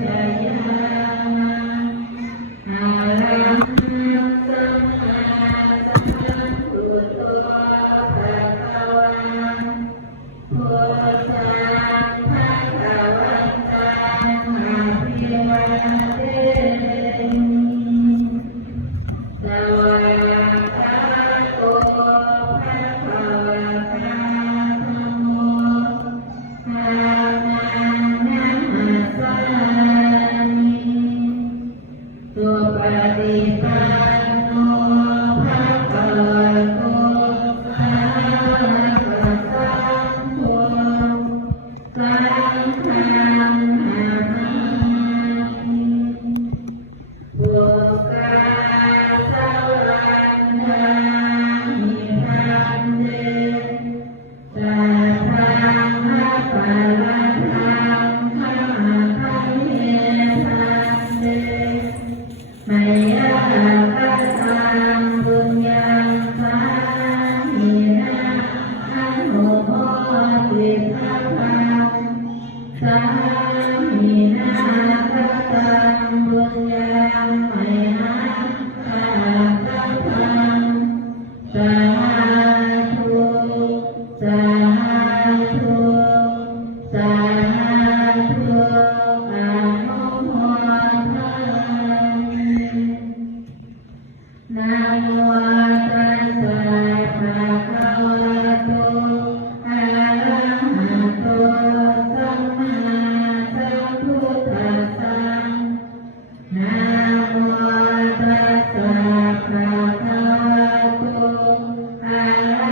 ช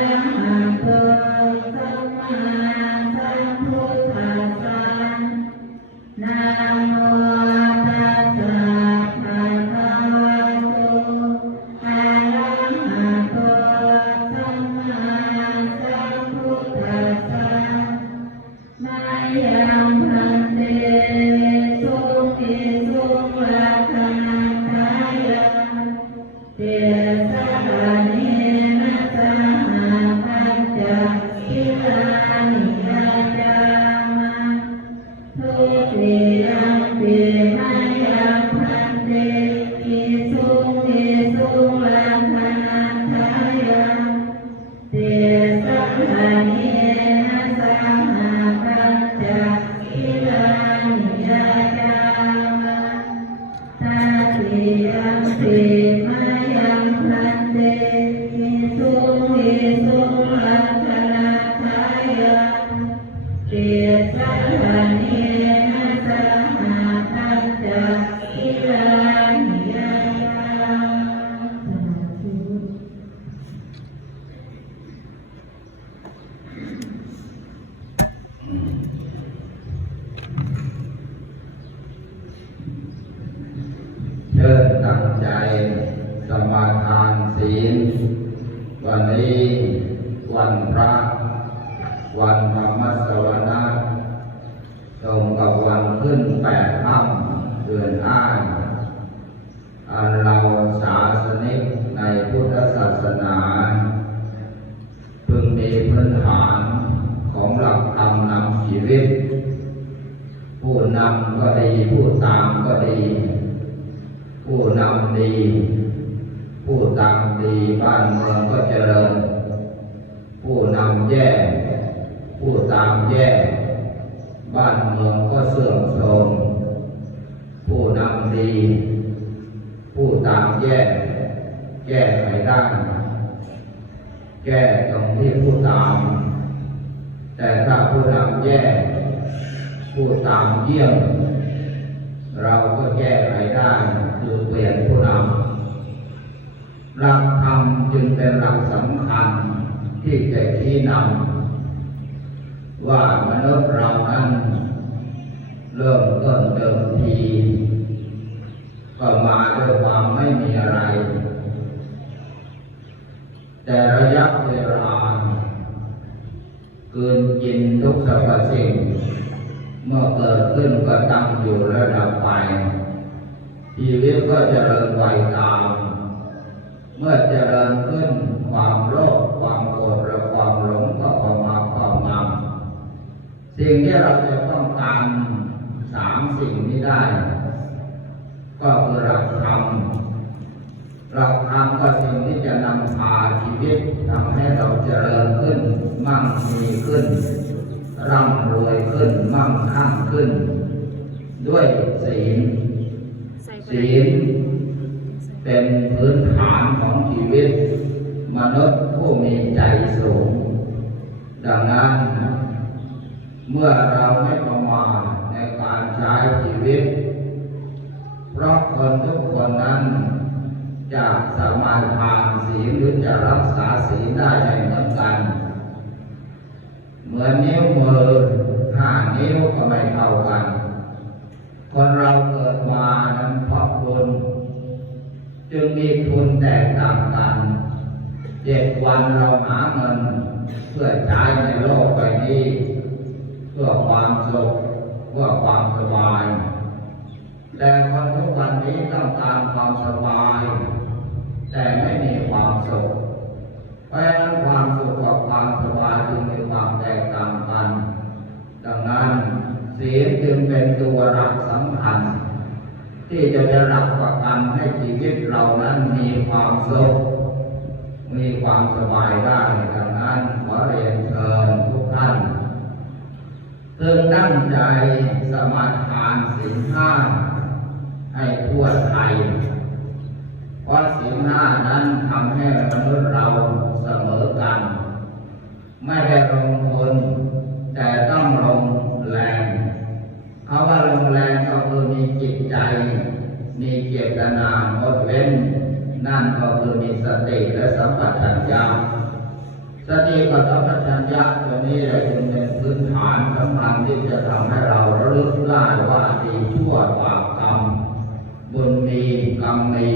อ ตั้งใจสมาทานศีล วันนี้วันพระ วันธรรมสวนาตรงกับวันขึ้นแปดค่ำเดือนห้าอันเราศาสนิกในพุทธศาสนาพึงมีพื้นฐานของหลักธรรมนำชีวิต ผู้นำก็ดีผู้ตามก็ดี ผู้นำดี ผู้ตามดีบ้านเมืองก็เจริญ ผู้นำแย่ ผู้ตามแย่ บ้านเมืองก็เสื่อมโทรมผู้นำดี ผู้ตามแย่ แก้ไขได้ แก้ตรงที่ผู้ตาม แต่ถ้าผู้นำแย่ ผู้ตามเยี่ยม หลักธรรมจึงเป็นหลักสำคัญที่จะชี้นำว่ามนุษย์เรานั้นเริ่มต้นเดิมทีก็มาด้วยความไม่มีอะไร แต่ระยะเวลาเกินกินทุกสรรพสิ่ง เมื่อเกิดขึ้นก็ตั้งอยู่ระดับไปชีวิตก็จะเริญวัยตาม เมื่อเจริญขึ้นความโลภความโกรธและความหลงก็เข้ามาครอบงำสิ่งที่เราจะต้องการสามามสิ่งนี้ได้ ก็คือหลักธรรมหลักธรรมก็สิ่งที่จะนำพาชีวิตทำให้เราเจริญขึ้น มั่งมีขึ้นร่ำรวยขึ้นมั่งคั่งขึ้น ด้วยศีลศีล เป็นพื้นฐานของชีวิต มนุษย์ผู้มีใจสูง ดังนั้น เมื่อเราไม่ประมาทในการใช้ชีวิต เพราะคนทุกคนนั้นจะสมาทานศีลหรือจะรักษาศีลได้ไม่เหมือนกัน เหมือนนิ้วมือ วันเราหาเงินเพื่อใช้ในโลกใบนี้ เพื่อความสุขเพื่อความสบาย แต่คนทุกวันนี้ต้องการความสบาย แต่ไม่มีความสุขเพราะฉะนั้นความสุขกับความสบายจึงมีความแตกต่างกัน ดังนั้นศีลจึงเป็นตัวหลักสำคัญที่จะได้รับประกันให้ชีวิตเรานั้นมีความสุข มีความสบายได้ดังนั้นขอเรียนเชิญทุกท่านเพื่อตั้งใจสมาทานสินห้าให้ทั่วไทยเพราะสินห้านั้นทำให้มนุษย์เราเสมอกัน ไม่ได้ลงทุนแต่ต้องลงแรงเขาว่าลงแรงก็คือมีจิตใจ มีเจตนางดเว้น นั่นก็คือมีสติและสัมปชัญญะสติกับสัมปชัญญะตัวนี้แหละจึงเป็นพื้นฐานสำคัญ ที่จะทำให้เราระลึกได้ว่าดีชั่วบาปกรรมบุญมีกรรมมี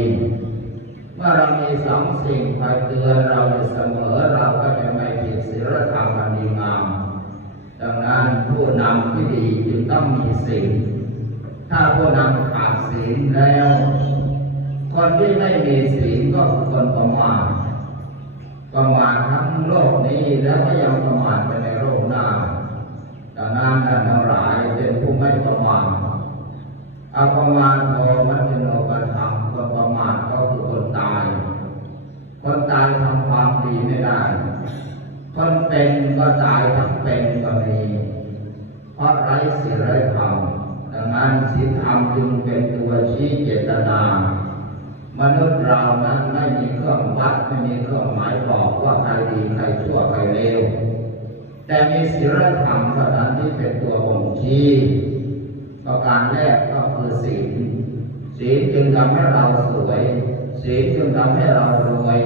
เมื่อเรามีสองสิ่งคอยเตือนเราอยู่เสมอเราก็จะไม่ผิดศีลธรรมอันดีงามดังนั้นผู้นำที่ดีจึงต้องมีศีลถ้าผู้นำขาดศีลแล้ว คนที่ไม่มีศีลก็คือคนประมาทประมาททั้งโลกนี้แล้วก็ยังประมาทไปในโลกหน้า งนั้นท่านทั้งหลายเป็นผู้ไม่ประมาทอาประมาทโทมัจจโนกธรรมก็ประมาทก็คือคนตาย คนตายทำความดีไม่ได้ คนเป็นก็ตายทั้งเป็นก็มีเพราะไร้ศีลไร้ธรรมดังนั้นศีลธรรมจึงเป็นตัวชี้เจตนามนุษย์เรานั้นไม่มีเครื่องวัดไม่มีเครื่องหมายบอกว่าใครดีใครชั่วใครเลว แต่มีศีลธรรมเท่านั้นที่เป็นตัวบ่งชี้ประการแรกก็คือศีลศีลจึงทำให้เราสวยศีลจึงทำให้เรารวย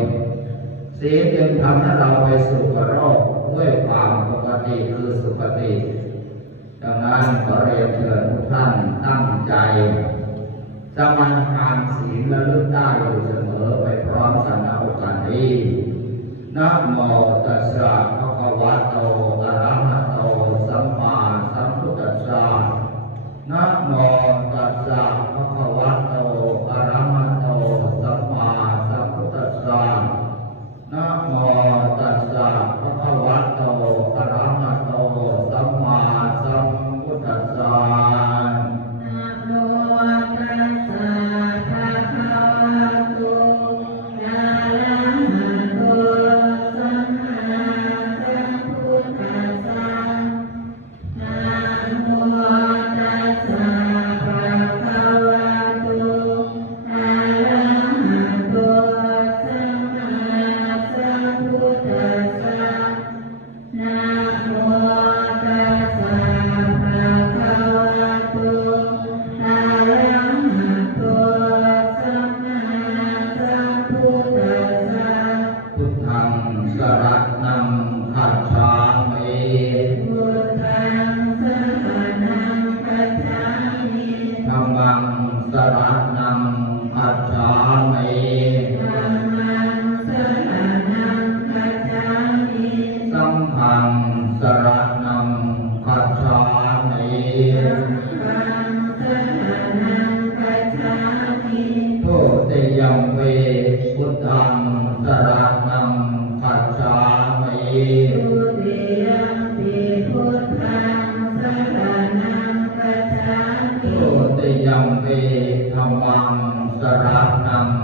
ศีลจึงทำให้เราไปสู่กโลกด้วยความปกติคือสุขติดังนั้นขอเรียนเชิญทุกท่านตั้งใจสมาทานศีลและลึกได้อยู่เสมอไปพร้อมกันในโอกาสนี้นะโมตัสสะ ภ ติยัมปิพุทธังสรณังคัจฉามิยัมปิธรรมังสรณัง